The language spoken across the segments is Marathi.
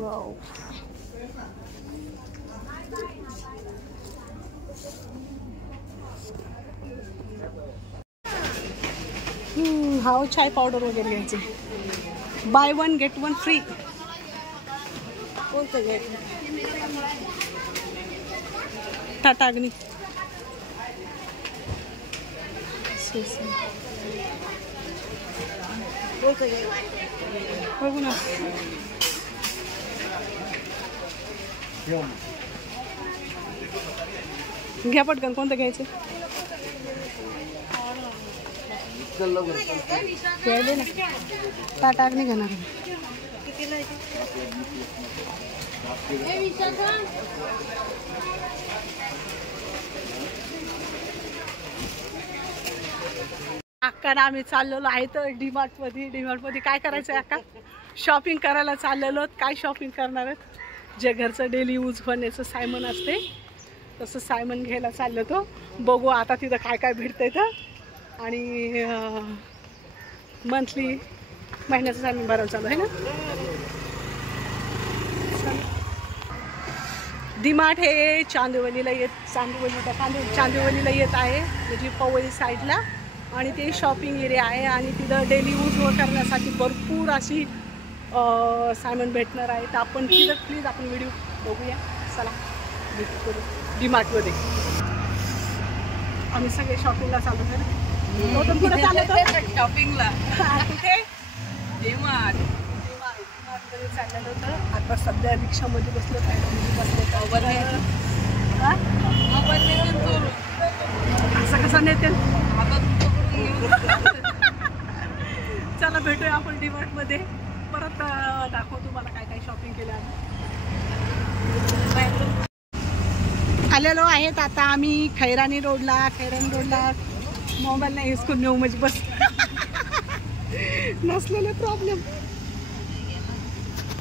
वाव. हा चाय पावडर वगैरे घ्यायचे. Buy 1 get 1 free. कोणतं घ्यायचं? टाटा अग्नी. बघू ना. घ्या पटकन. कोणतं घ्यायचं? दे ना. टाटा अग्नी घेणार. अक्का ना आम्ही चाललेलो आहे तर डीमार्ट मध्ये काय करायचं आहे अक्का? शॉपिंग करायला चाललेलो. काय शॉपिंग करणार आहेत? जे घरचं डेली यूज होण्याचं सायमन असते तसं सायमन घ्यायला चाललो तो. बघू आता तिथं काय काय भेटतंय तर. आणि मंथली महिन्याचं सायमन भरायला चालू आहे ना. डीमार्ट हे चांदिवलीला चांदिवलीला येत आहे, म्हणजे पवई साईडला. आणि ते शॉपिंग एरिया आहे आणि तिथं डेली यूज करण्यासाठी भरपूर अशी सामान भेटणार आहे. तर आपण तिथं प्लीज आपण व्हिडिओ बघूया. चला भेट करू डीमार्टमध्ये. आम्ही सगळे शॉपिंगला चालू आहे. कुठे चाललो शॉपिंगला? कुठे? डीमार्टमध्ये चाललेलं होतं. आता सध्या रिक्षामध्ये बसलो. असं कसं नेते? चला भेटूया आपण डीमार्टमध्ये. परत दाखवतो तुम्हाला काय काय शॉपिंग केलं आलेलो आहेत. आता आम्ही खैरानी रोडला मोबाईल नाही हिसकून नेऊ म्हणजे बस नसलेले प्रॉब्लेम.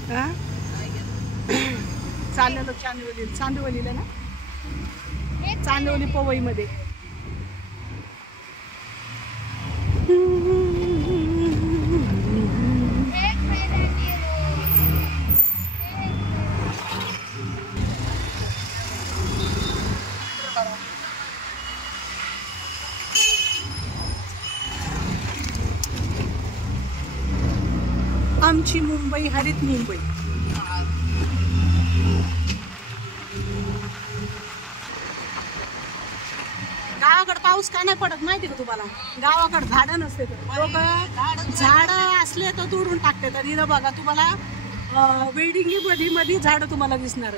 हां चाललेलो चांदिवलीला ना, चांदिवली पवईमध्ये. आमची मुंबई हरित मुंबई. गावाकडे पाऊस का नाही पडत माहिती का तुम्हाला? गावाकडे झाडं नसते तर लोक झाडं असले तर तोडून टाकते. तर इथं बघा तुम्हाला बिल्डिंग मध्ये झाडं तुम्हाला दिसणार.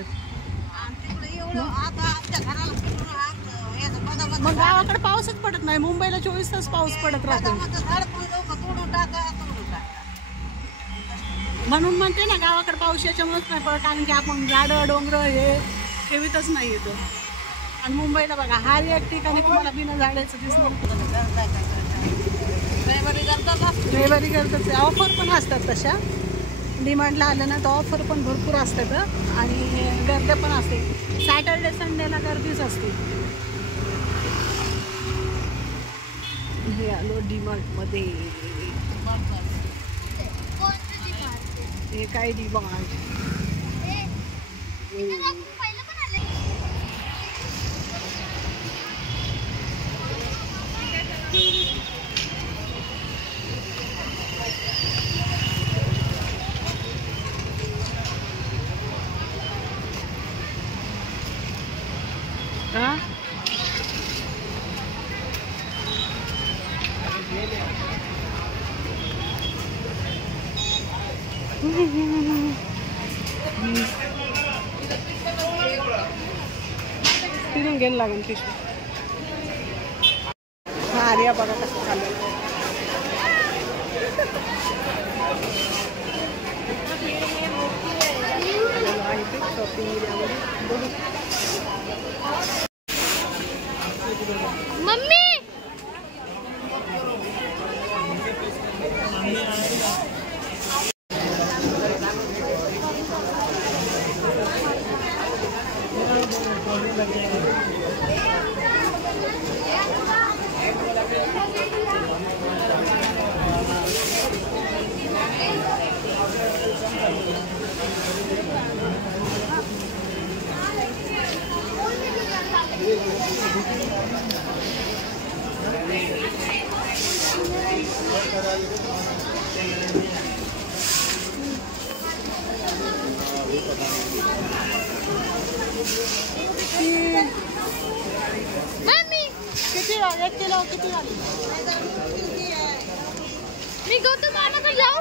मग गावाकडे पाऊसच पडत नाही. मुंबईला 24 तास पाऊस पडत राहतो. म्हणून म्हणते ना गावाकडे पाऊस याच्यामुळेच नाही पडत, कारण की आपण झाडं डोंगर हे ठेवीतच नाही येतं. आणि मुंबईला बघा हर एक ठिकाणी तुम्हाला बिना झाडाचं दिसणार. रविवारी करतात. ऑफर पण असतात तशा. डिमांडला आलं ना तर ऑफर पण भरपूर असतात आणि गर्दी पण असते. सॅटर्डे संडेला गर्दीच असते. हे आलो डीमार्टमध्ये. हे काय डीमार्ट तिथून घ्यायला लागेल पिशवी. हा अरे बघा कसं चाललं. शॉपिंग एरियामध्ये मम्मी किती 1 किलो किती झाली? मी गौतम मामाकडे जाऊ.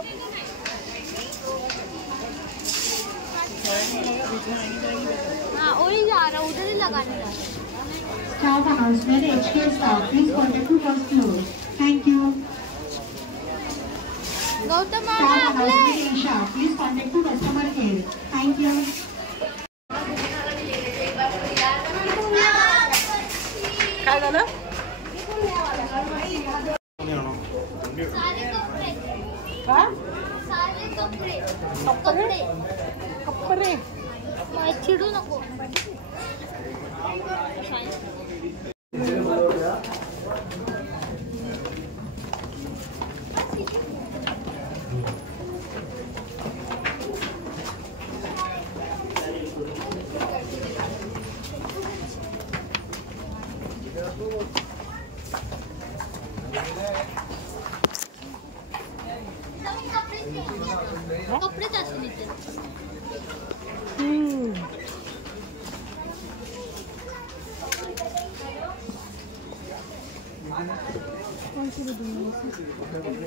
हाँ वही जा रहा हूँ, उधर ही लगाने जा. Staff announcement, HK staff, please contact to first floor. Thank you. Gautam मामा Staff आपले. announcement, Isha, please contact to customer care. Thank you. काय झालं? हा? कपडे कपडे चिडू नको. कपडेच असून येते.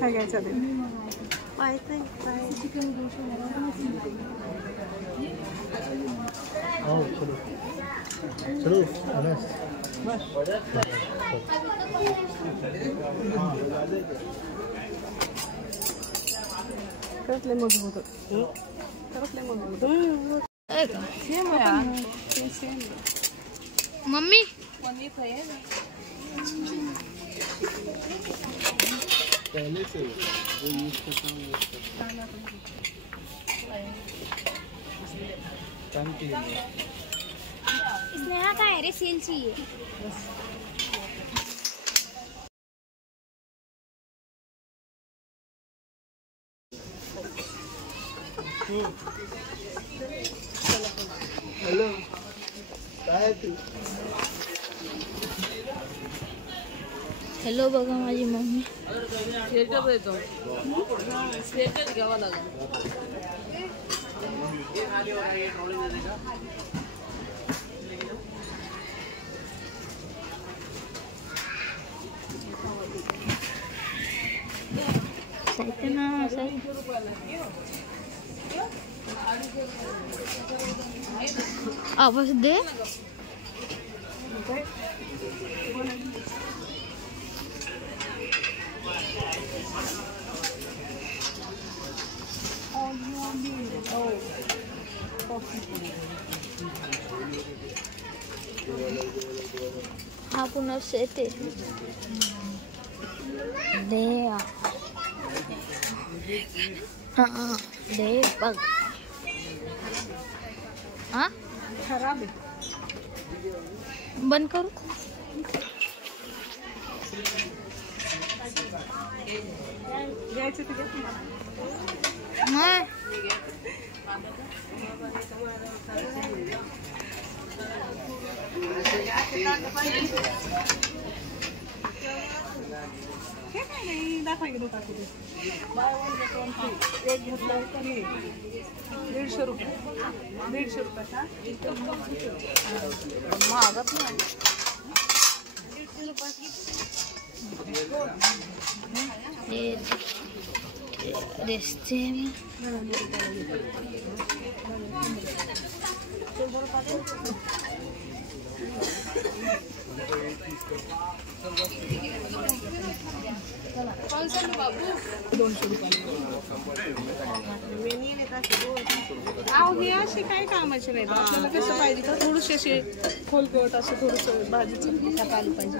काय घ्यायचं ते? माहिती चलो खरंच लय मजबूत होतं. खरंच लय मजबूत होतं. सेम आहे यार. सेम. मम्मी पहले से वो यूज करता हूँ स्नेहा का है रे सेल चाहिए. हेलो काय तू हॅलो बघा माझी मम्मी. स्वेटर येतो. स्वेटर घ्यावा लागेल. आवाज दे. हा पुन्हा सेट आहे. दे हाँ दे बघ. हाँ खराब आहे. बंद करू. घ्यायचं ते घ्या. हाँ हे काय नाही दाखवा की दुकान by one get one free. एक घेतलं तरी 150 रुपये. 150 रुपयाचा महागच नाही. 150 रुपयाची रिश्ते में अहो हे असे काय कामाचे नाही. आपल्याला कसं पाहिजे तर थोडीशी असे खोलगट असं थोडंसं भाजीचं टाकायला पाहिजे.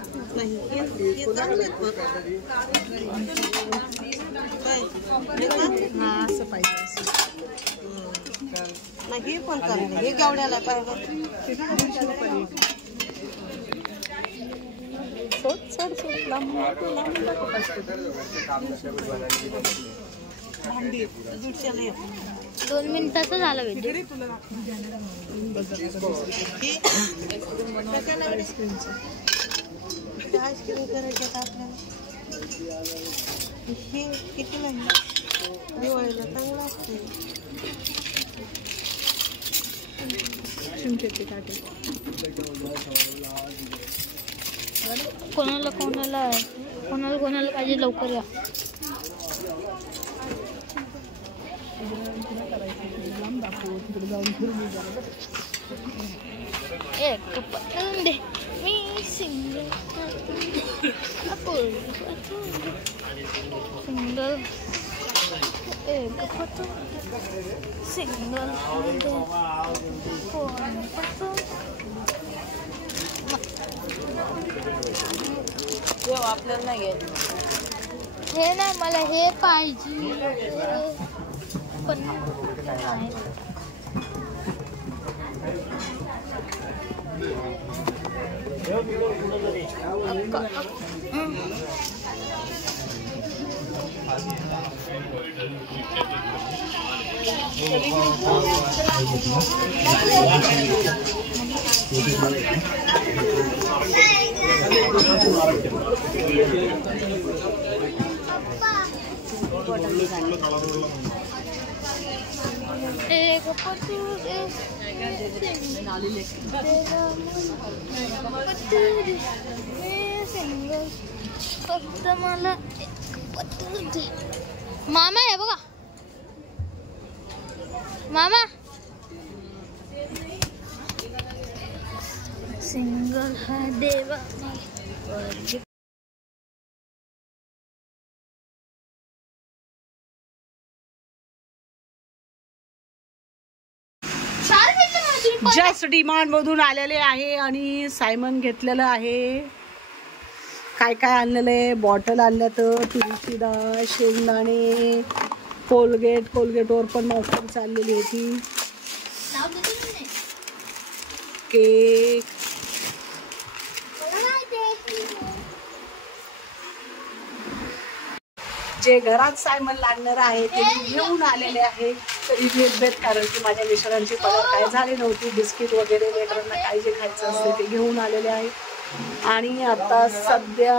हा असं पाहिजे. असं हे पण करेल. हे गावड्याला पाहिजे. सोड सोड सोड लांब लांब टाकत असते. भांडी 150 नाही. 2 मिनिटाचं झालं व्हिडिओ. आईस्क्रीम करायचं का आपल्याला? हे किती लागलं? दिवाळीला चांगलं असते. कोणाला कोणाला कोणाला कोणाला पाहिजे लवकर या. एक पतंग दे मी सिंगल सिंगल एक पतंग सिंगल आपल्याला नाही घ्यायचं. हे नाही मला हे पाहिजे पण नाही. एक पतंग सिंगल फक्त मला मामा आहे बघा मामा सिंगल हा देवा. जस्ट डिमांड मधून आलेले आहे आणि सायमन घेतलेलं आहे. काय काय आणलेलं आहे? बॉटल आणल्या तर तुरीची डाळ, शेंगदाणे, कोलगेटवर पण ऑफर चाललेली होती. केक, जे घरात सायमन लागणार आहे ते घेऊन आलेले आहे. तरी भेट कारण की माझ्या मिस्टरांची पगार काय झाली नव्हती. बिस्किट वगैरे लेकरांना काय जे खायचं असते ते घेऊन आलेले आहे. आणि आता सध्या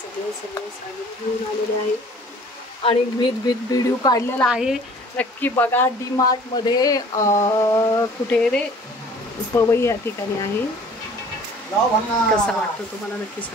सगळे सायमन घेऊन आलेले आहे आणि व्हिडिओ काढलेला आहे. नक्की बघा. डीमार्ट मध्ये कुठे रे पवई या ठिकाणी आहे. कसा वाटतो तुम्हाला नक्की सांगा.